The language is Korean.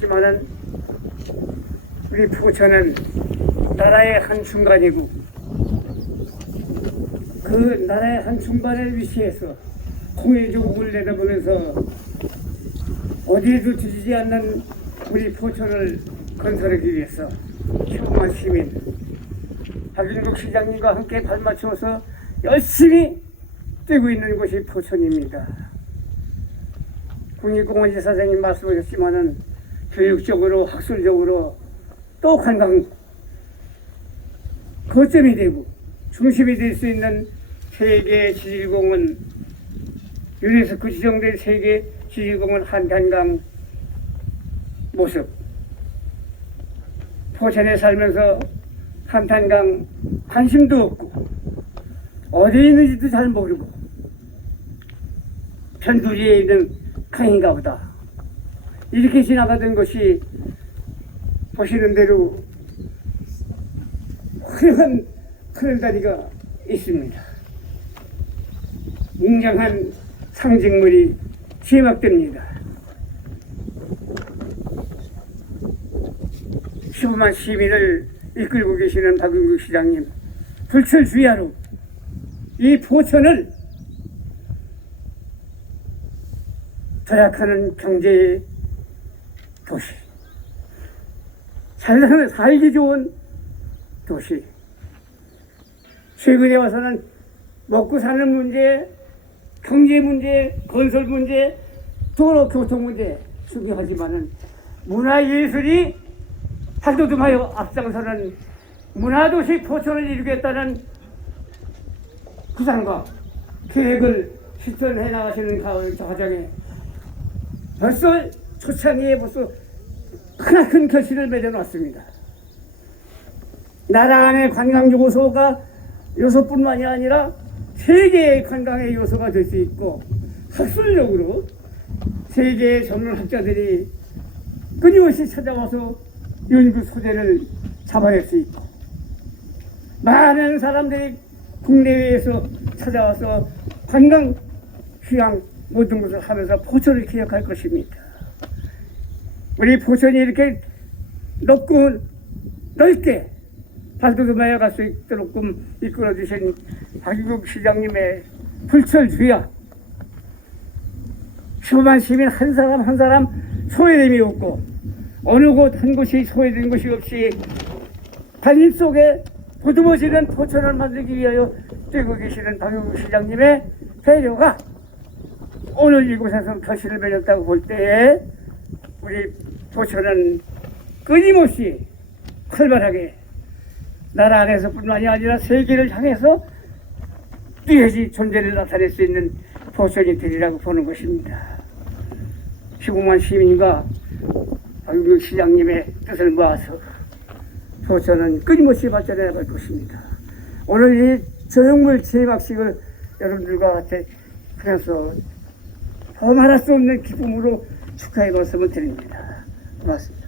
하지만은 우리 포천은 나라의 한 중간이고 그 나라의 한 중간에 위치해서 공의 조국을 내다보면서 어디에도 뒤지지 않는 우리 포천을 건설하기 위해서 평범한 시민 박윤국 시장님과 함께 발맞추어서 열심히 뛰고 있는 곳이 포천입니다. 국립공원지 사장님 말씀하셨지만은 교육적으로 학술적으로 또 관광 거점이 되고 중심이 될 수 있는 세계 지질공원 유네스코 지정된 세계 지질공원 한탄강 모습. 포천에 살면서 한탄강 관심도 없고 어디에 있는지도 잘 모르고 편두리에 있는 강인가 보다 이렇게 지나가던 것이 보시는 대로 화려한 하늘다리가 있습니다. 웅장한 상징물이 제막됩니다. 15만 시민을 이끌고 계시는 박윤국 시장님, 불철주야로 이 포천을 도약하는 경제의 도시, 살, 살기 좋은 도시. 최근에 와서는 먹고 사는 문제, 경제 문제, 건설 문제, 도로 교통 문제 중요하지만은 문화 예술이 발돋움하여 앞장서는 문화도시 포천을 이루겠다는 구상과 계획을 실천해 나가시는 과정에 벌써 초창기에 벌써 크나큰 결실을 맺어놨습니다. 나라 안의 관광 요소가 요소뿐만이 아니라 세계의 관광의 요소가 될 수 있고 학술적으로 세계의 전문 학자들이 끊임없이 찾아와서 연구 소재를 잡아낼 수 있고 많은 사람들이 국내외에서 찾아와서 관광 휴양 모든 것을 하면서 포천을 기억할 것입니다. 우리 포천이 이렇게 넓고 넓게 발돋움하여 갈 수 있도록 이끌어 주신 박유국 시장님의 불철주야. 15만 시민 한 사람 한 사람 소외됨이 없고 어느 곳 한 곳이 소외된 것이 없이 달림 속에 보듬어지는 포천을 만들기 위하여 뛰고 계시는 박유국 시장님의 배려가 오늘 이곳에서 결실을 맺었다고 볼 때에 우리 포천은 끊임없이 활발하게 나라 안에서뿐만이 아니라 세계를 향해서 뛰어지 존재를 나타낼 수 있는 포천이 되리라고 보는 것입니다. 15만 시민과 시장님의 뜻을 모아서 포천은 끊임없이 발전해 나갈 것입니다. 오늘 이 저녁물 제막식을 여러분들과 같이 하면서 더 말할 수 없는 기쁨으로 축하의 말씀을 드립니다. 고맙습니다.